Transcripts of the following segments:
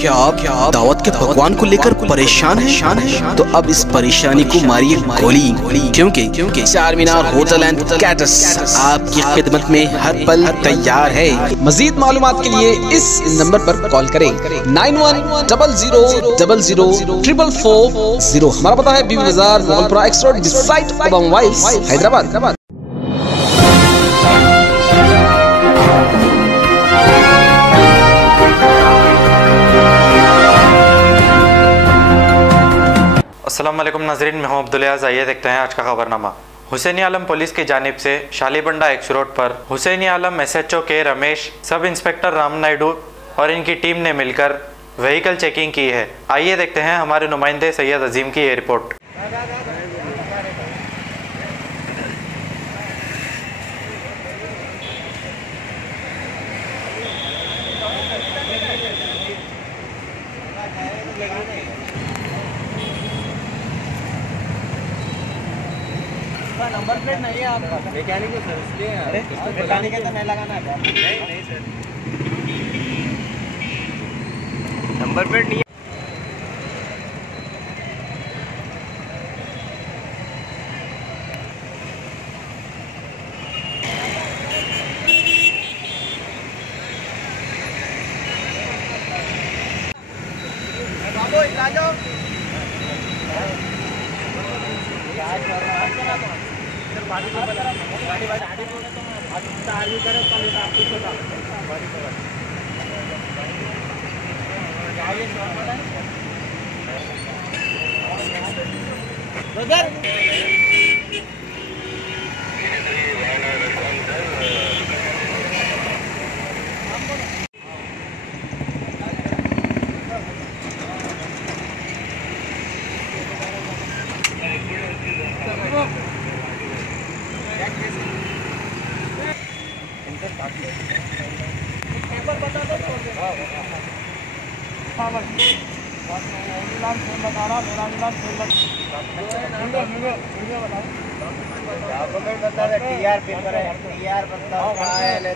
क्या आप दावत के पकवान को लेकर परेशान है? तो अब इस परेशानी को मारिए गोली, क्योंकि चार मीनार होटल एंड कैटर्स आपकी खिदमत में हर पल तैयार है। मजीद मालूमात के लिए इस नंबर पर कॉल करें 9100004440। हमारा पता है Bibi Bazar, Mughalpura X road, beside Obama वाइल्स, हैदराबाद। अस्सलाम वालेकुम नाज़रीन, मैं हूं अब्दुल अयाज़। आइए देखते हैं आज का खबरनामा। हुसैनी आलम पुलिस की जानिब से शालीबंडा एक्स रोड पर हुसैनी आलम SHO के रमेश, सब इंस्पेक्टर राम नायडू और इनकी टीम ने मिलकर व्हीकल चेकिंग की है। आइए देखते हैं हमारे नुमाइंदे सैयद अजीम की ये रिपोर्ट। नंबर प्लेट नहीं है आपका? मैकेनिक है सर, इसलिए। अरे मैकेनिक है तो नहीं लगाना है? नहीं सर, नंबर प्लेट नहीं है। बाबू इधर आ जाओ। पेपर बता दो। TR पेपर है, TR बताओ कहाँ है?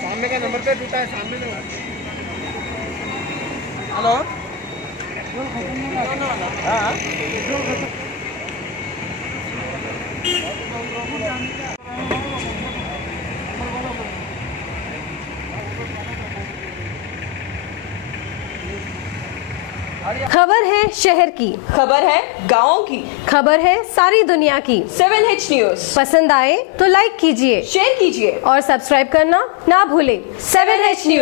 सामने का नंबर प्लेट टूटा है, सामने में। हेलो, हाँ खबर है शहर की, खबर है गाँव की, खबर है सारी दुनिया की। 7H न्यूज़ पसंद आए तो लाइक कीजिए, शेयर कीजिए और सब्सक्राइब करना ना भूलें। 7H news.